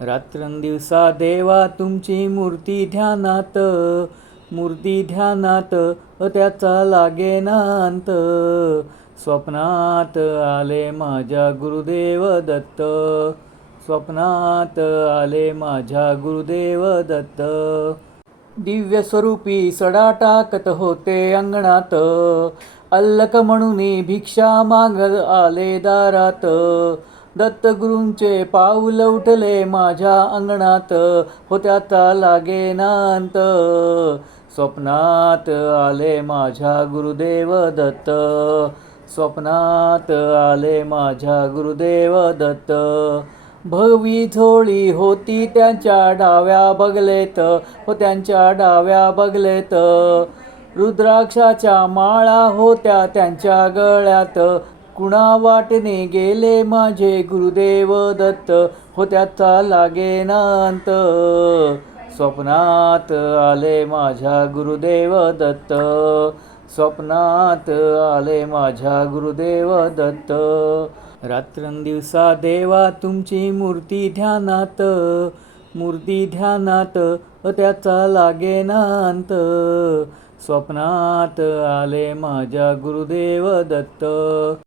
रात्रंदिवसा देवा तुमची मूर्ती ध्यानात त्याचा लागेना अंत. स्वप्नात आले माझ्या गुरुदेव दत्त, स्वप्नात आले माझ्या गुरुदेव दत्त. दिव्य स्वरूपी सडा टाकत होते अंगणात, अल्लक म्हणून भिक्षा मागत आले दारात. दत्तगुरूंचे पाऊल उठले माझ्या अंगणात, त्याचा लागेना अंत. स्वप्नात आले माझ्या गुरुदेव दत्त, स्वप्नात आले माझ्या गुरुदेव दत्त. भगवी झोळी होती त्यांच्या डाव्या बगलेत, त्यांच्या डाव्या बगलेत. रुद्राक्षाच्या माळा होत्या त्यांच्या गळ्यात, कुणा वाटणे गेले माझे गुरुदेव दत्त, त्याचा लागेना अंत. स्वप्नात आले माझ्या गुरुदेव दत्त, स्वप्नात आले माझ्या गुरुदेव दत्त. रात्रंदिवसा देवा तुमची मूर्ती ध्यानात त्याचा लागेना अंत. स्वप्नात आले माझ्या गुरुदेव दत्त.